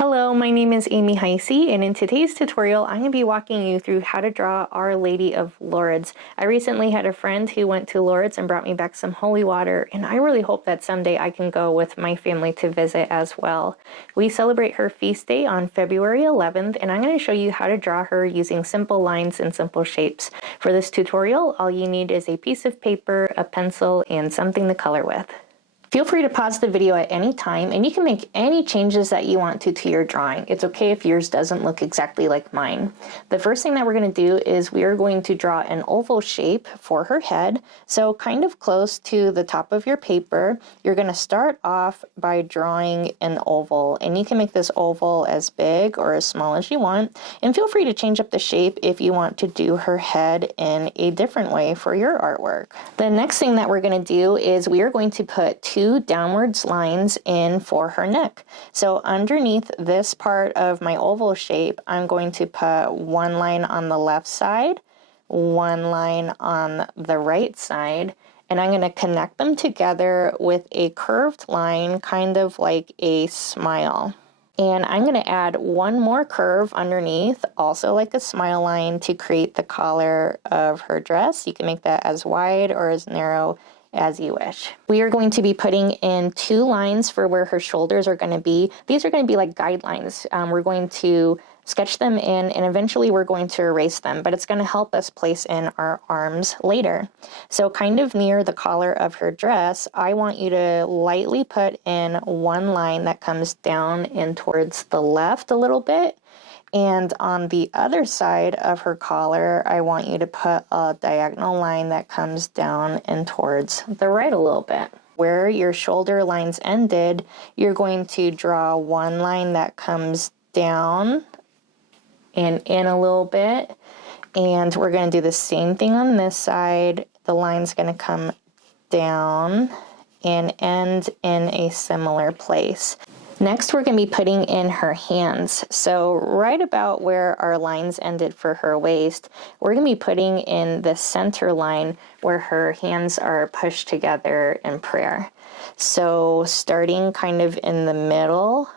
Hello, my name is Amy Heyse, and in today's tutorial, I'm going to be walking you through how to draw Our Lady of Lourdes. I recently had a friend who went to Lourdes and brought me back some holy water, and I really hope that someday I can go with my family to visit as well. We celebrate her feast day on February 11th, and I'm going to show you how to draw her using simple lines and simple shapes. For this tutorial, all you need is a piece of paper, a pencil, and something to color with. Feel free to pause the video at any time, and you can make any changes that you want to your drawing. It's okay if yours doesn't look exactly like mine. The first thing that we're going to do is we are going to draw an oval shape for her head. So kind of close to the top of your paper, you're going to start off by drawing an oval, and you can make this oval as big or as small as you want. And feel free to change up the shape if you want to do her head in a different way for your artwork. The next thing that we're going to do is we are going to put two downwards lines in for her neck. So underneath this part of my oval shape, I'm going to put one line on the left side, one line on the right side, and I'm going to connect them together with a curved line, kind of like a smile. And I'm going to add one more curve underneath, also like a smile line, to create the collar of her dress. You can make that as wide or as narrow as you wish. We are going to be putting in two lines for where her shoulders are going to be. These are going to be like guidelines. We're going to sketch them in, and eventually we're going to erase them, but it's going to help us place in our arms later. So kind of near the collar of her dress, I want you to lightly put in one line that comes down and towards the left a little bit. And on the other side of her collar, I want you to put a diagonal line that comes down and towards the right a little bit. Where your shoulder lines ended, you're going to draw one line that comes down and in a little bit. And we're going to do the same thing on this side. The line's going to come down and end in a similar place. Next, we're going to be putting in her hands. So right about where our lines ended for her waist, we're going to be putting in the center line where her hands are pushed together in prayer. So starting kind of in the middle,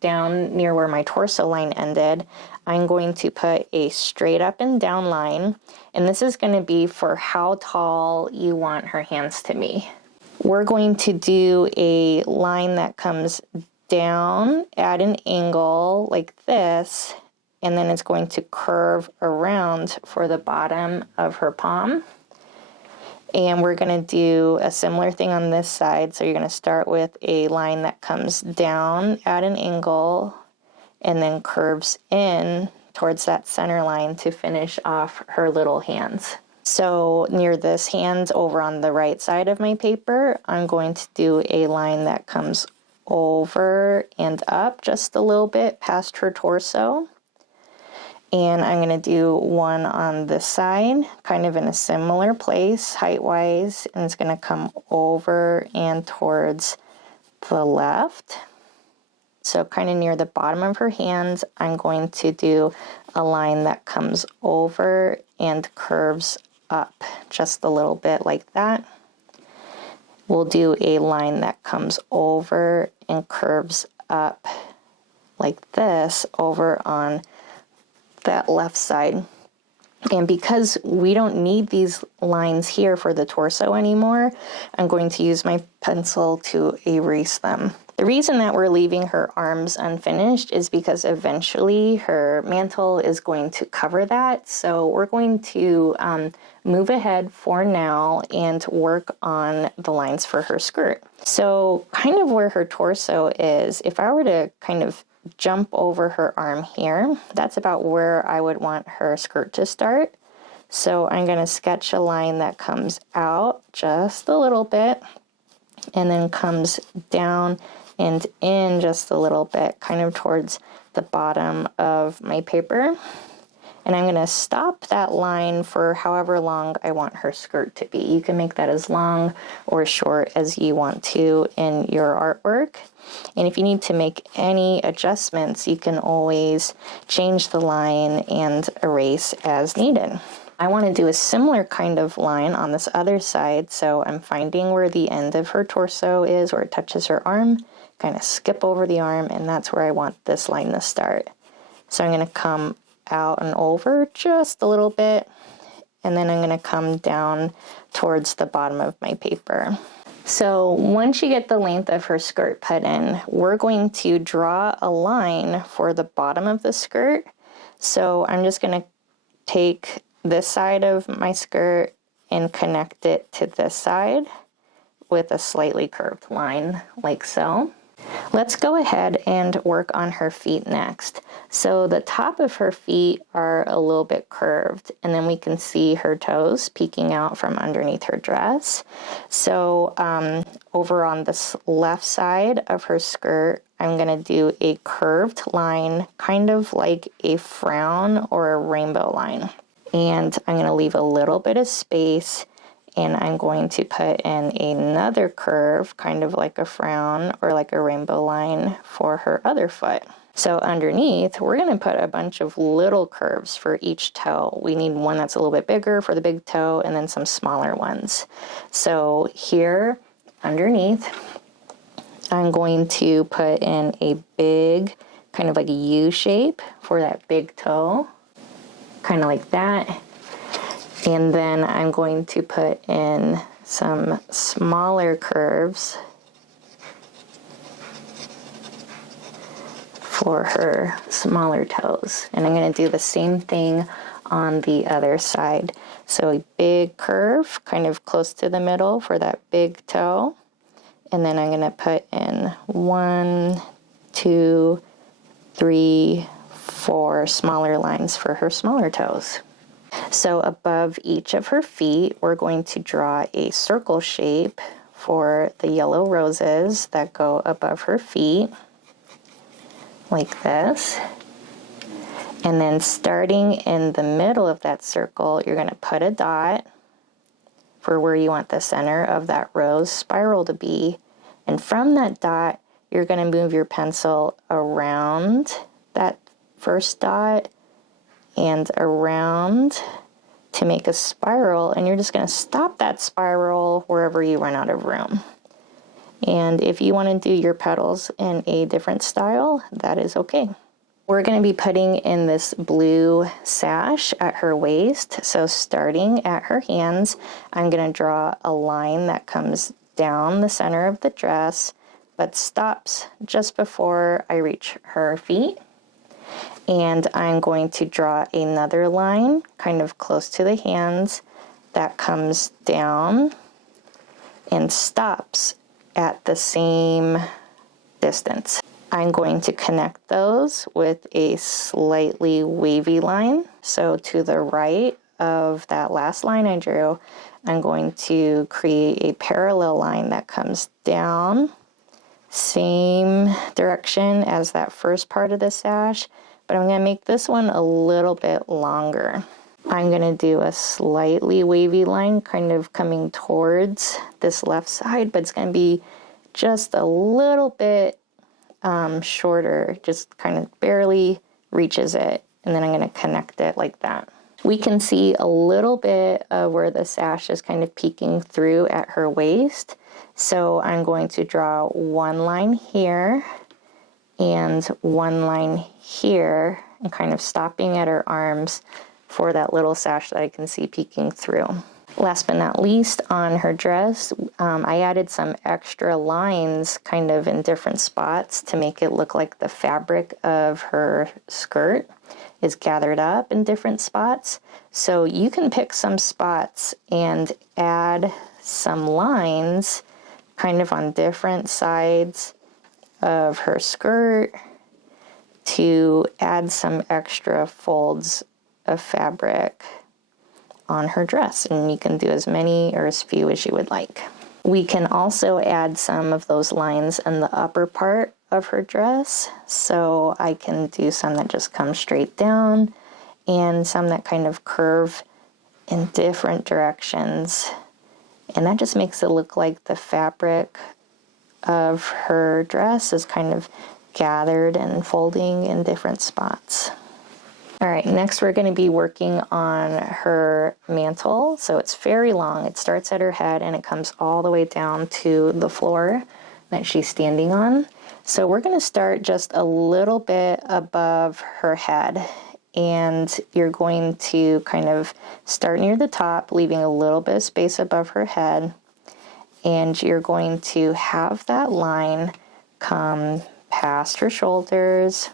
down near where my torso line ended, I'm going to put a straight up and down line, and this is going to be for how tall you want her hands to be. We're going to do a line that comes down at an angle like this, and then it's going to curve around for the bottom of her palm. And we're going to do a similar thing on this side. So you're going to start with a line that comes down at an angle and then curves in towards that center line to finish off her little hands. So near this hand over on the right side of my paper, I'm going to do a line that comes over and up just a little bit past her torso. And I'm going to do one on this side, kind of in a similar place height-wise, and it's going to come over and towards the left. So kind of near the bottom of her hands, I'm going to do a line that comes over and curves up just a little bit like that. We'll do a line that comes over and curves up like this over on that left side. And because we don't need these lines here for the torso anymore, I'm going to use my pencil to erase them. The reason that we're leaving her arms unfinished is because eventually her mantle is going to cover that. So we're going to move ahead for now and work on the lines for her skirt. So kind of where her torso is, if I were to kind of jump over her arm here, that's about where I would want her skirt to start. So I'm going to sketch a line that comes out just a little bit and then comes down and in just a little bit, kind of towards the bottom of my paper. And I'm going to stop that line for however long I want her skirt to be. You can make that as long or short as you want to in your artwork. And if you need to make any adjustments, you can always change the line and erase as needed. I want to do a similar kind of line on this other side, so I'm finding where the end of her torso is, where it touches her arm, kind of skip over the arm, and that's where I want this line to start. So I'm going to come out and over just a little bit, and then I'm going to come down towards the bottom of my paper. So once you get the length of her skirt put in, we're going to draw a line for the bottom of the skirt. So I'm just going to take this side of my skirt and connect it to this side with a slightly curved line, like so. Let's go ahead and work on her feet next. So the top of her feet are a little bit curved, and then we can see her toes peeking out from underneath her dress. So over on this left side of her skirt, I'm going to do a curved line, kind of like a frown or a rainbow line. And I'm going to leave a little bit of space, and I'm going to put in another curve, kind of like a frown or like a rainbow line for her other foot. So underneath, we're going to put a bunch of little curves for each toe. We need one that's a little bit bigger for the big toe, and then some smaller ones. So here underneath, I'm going to put in a big, kind of like a U shape for that big toe, kind of like that. And then I'm going to put in some smaller curves for her smaller toes. And I'm going to do the same thing on the other side. So a big curve, kind of close to the middle for that big toe. And then I'm going to put in 1, 2, 3, 4 smaller lines for her smaller toes. So above each of her feet, we're going to draw a circle shape for the yellow roses that go above her feet, like this. And then starting in the middle of that circle, you're going to put a dot for where you want the center of that rose spiral to be. And from that dot, you're going to move your pencil around that first dot and around to make a spiral, and you're just going to stop that spiral wherever you run out of room. And if you want to do your petals in a different style, that is okay. We're going to be putting in this blue sash at her waist. So starting at her hands, I'm going to draw a line that comes down the center of the dress, but stops just before I reach her feet. And I'm going to draw another line kind of close to the hands that comes down and stops at the same distance. I'm going to connect those with a slightly wavy line. So to the right of that last line I drew, I'm going to create a parallel line that comes down, same direction as that first part of the sash, but I'm going to make this one a little bit longer. I'm going to do a slightly wavy line kind of coming towards this left side, but it's going to be just a little bit shorter, just kind of barely reaches it, and then I'm going to connect it like that. We can see a little bit of where the sash is kind of peeking through at her waist, so I'm going to draw one line here and one line here, and kind of stopping at her arms for that little sash that I can see peeking through. Last but not least, on her dress, I added some extra lines kind of in different spots to make it look like the fabric of her skirt is gathered up in different spots. So you can pick some spots and add some lines kind of on different sides of her skirt to add some extra folds of fabric on her dress, and you can do as many or as few as you would like. We can also add some of those lines in the upper part of her dress, so I can do some that just come straight down and some that kind of curve in different directions, and that just makes it look like the fabric of her dress is kind of gathered and folding in different spots. All right, next we're going to be working on her mantle. So it's very long. It starts at her head and it comes all the way down to the floor that she's standing on. So we're going to start just a little bit above her head, and you're going to kind of start near the top, leaving a little bit of space above her head, and you're going to have that line come past her shoulders,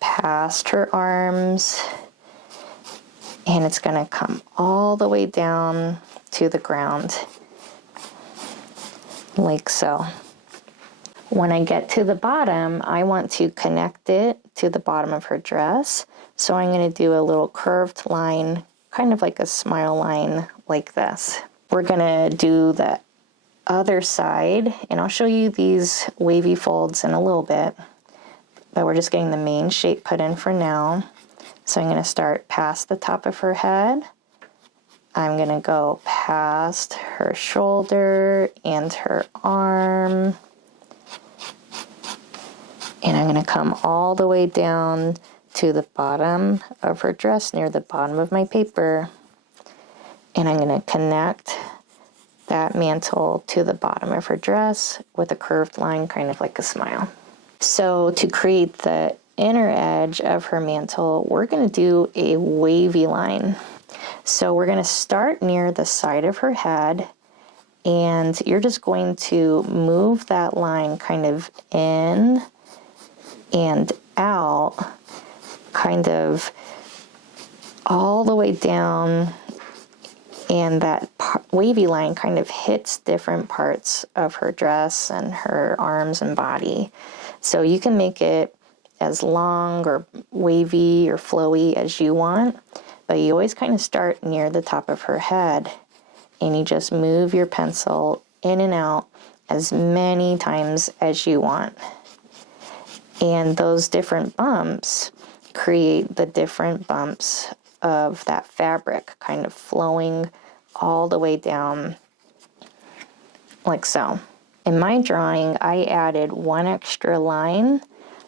past her arms, and it's going to come all the way down to the ground, like so. When I get to the bottom, I want to connect it to the bottom of her dress. So I'm going to do a little curved line, kind of like a smile line like this. We're going to do the other side, and I'll show you these wavy folds in a little bit, but we're just getting the main shape put in for now. So I'm going to start past the top of her head. I'm going to go past her shoulder and her arm. And I'm going to come all the way down to the bottom of her dress, near the bottom of my paper. And I'm going to connect that mantle to the bottom of her dress with a curved line, kind of like a smile. So to create the inner edge of her mantle, we're going to do a wavy line. So we're going to start near the side of her head, and you're just going to move that line kind of in and out, kind of all the way down, and that wavy line kind of hits different parts of her dress and her arms and body. So you can make it as long or wavy or flowy as you want, but you always kind of start near the top of her head, and you just move your pencil in and out as many times as you want. And those different bumps create the different bumps of that fabric, kind of flowing all the way down, like so. In my drawing, I added one extra line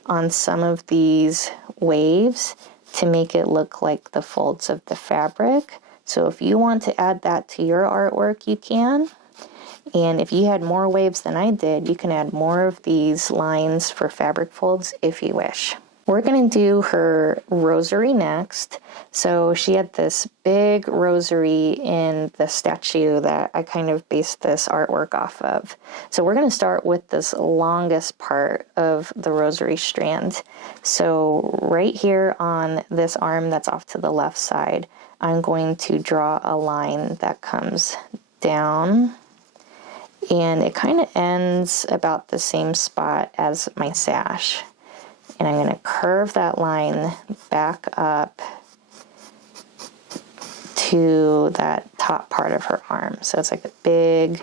on some of these waves to make it look like the folds of the fabric. So if you want to add that to your artwork, you can. And if you had more waves than I did, you can add more of these lines for fabric folds if you wish. We're going to do her rosary next. So she had this big rosary in the statue that I kind of based this artwork off of. So we're going to start with this longest part of the rosary strand. So right here on this arm that's off to the left side, I'm going to draw a line that comes down, and it kind of ends about the same spot as my sash. And I'm going to curve that line back up to that top part of her arm. So it's like a big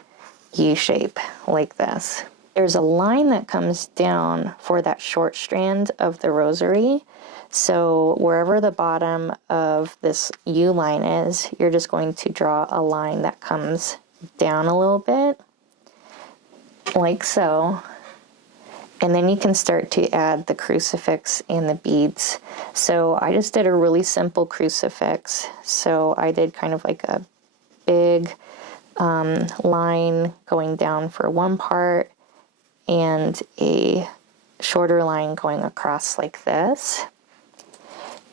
U shape like this. There's a line that comes down for that short strand of the rosary. So wherever the bottom of this U line is, you're just going to draw a line that comes down a little bit, like so. And then you can start to add the crucifix and the beads. So I just did a really simple crucifix. So I did kind of like a big line going down for one part, and a shorter line going across like this.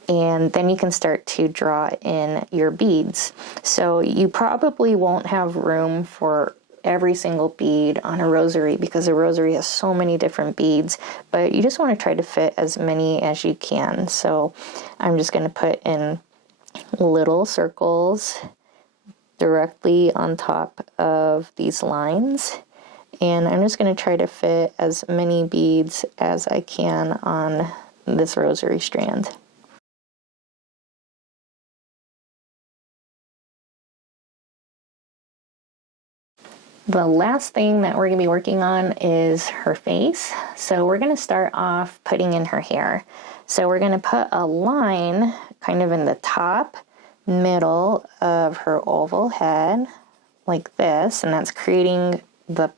And then you can start to draw in your beads. So you probably won't have room for every single bead on a rosary because a rosary has so many different beads, but you just want to try to fit as many as you can. So I'm just going to put in little circles directly on top of these lines, and I'm just going to try to fit as many beads as I can on this rosary strand. The last thing that we're going to be working on is her face. So we're going to start off putting in her hair. So we're going to put a line kind of in the top middle of her oval head like this, and that's creating the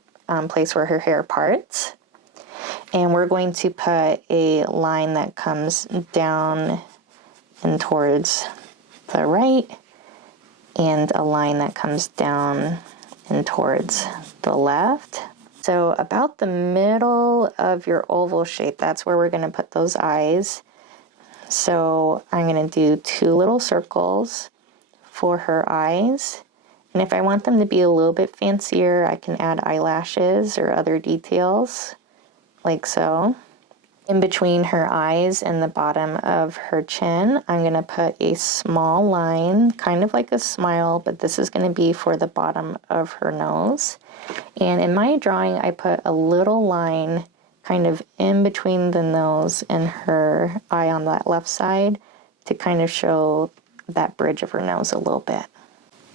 place where her hair parts. And we're going to put a line that comes down and towards the right, and a line that comes down and towards the left. So about the middle of your oval shape, that's where we're going to put those eyes. So I'm going to do 2 little circles for her eyes. And if I want them to be a little bit fancier, I can add eyelashes or other details, like so. In between her eyes and the bottom of her chin, I'm going to put a small line, kind of like a smile, but this is going to be for the bottom of her nose. And in my drawing, I put a little line kind of in between the nose and her eye on that left side to kind of show that bridge of her nose a little bit.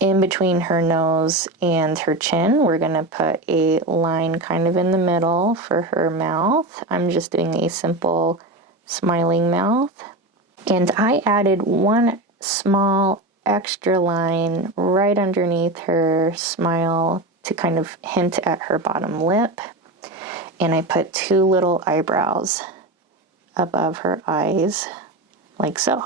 In between her nose and her chin, we're going to put a line kind of in the middle for her mouth. I'm just doing a simple smiling mouth. And I added 1 small extra line right underneath her smile to kind of hint at her bottom lip. And I put 2 little eyebrows above her eyes, like so.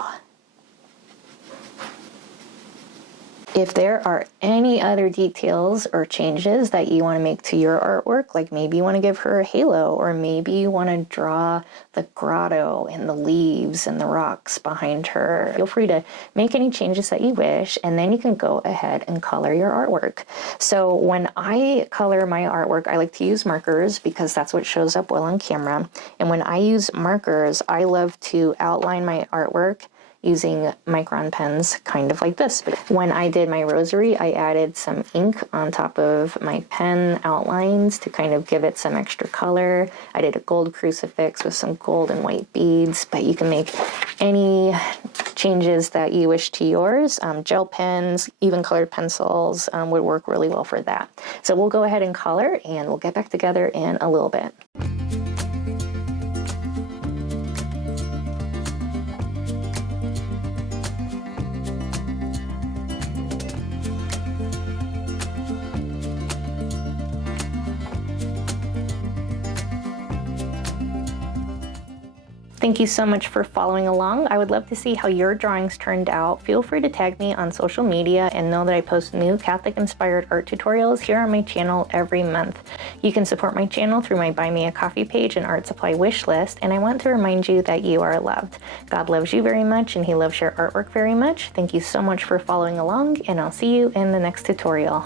If there are any other details or changes that you want to make to your artwork, like maybe you want to give her a halo, or maybe you want to draw the grotto and the leaves and the rocks behind her, feel free to make any changes that you wish, and then you can go ahead and color your artwork. So when I color my artwork, I like to use markers because that's what shows up well on camera. And when I use markers, I love to outline my artwork using micron pens, kind of like this. But when I did my rosary, I added some ink on top of my pen outlines to kind of give it some extra color. I did a gold crucifix with some gold and white beads, but you can make any changes that you wish to yours. Gel pens, even colored pencils would work really well for that. So we'll go ahead and color, and we'll get back together in a little bit. Thank you so much for following along. I would love to see how your drawings turned out. Feel free to tag me on social media, and know that I post new Catholic-inspired art tutorials here on my channel every month. You can support my channel through my Buy Me a Coffee page and art supply wish list, and I want to remind you that you are loved. God loves you very much, and He loves your artwork very much. Thank you so much for following along, and I'll see you in the next tutorial.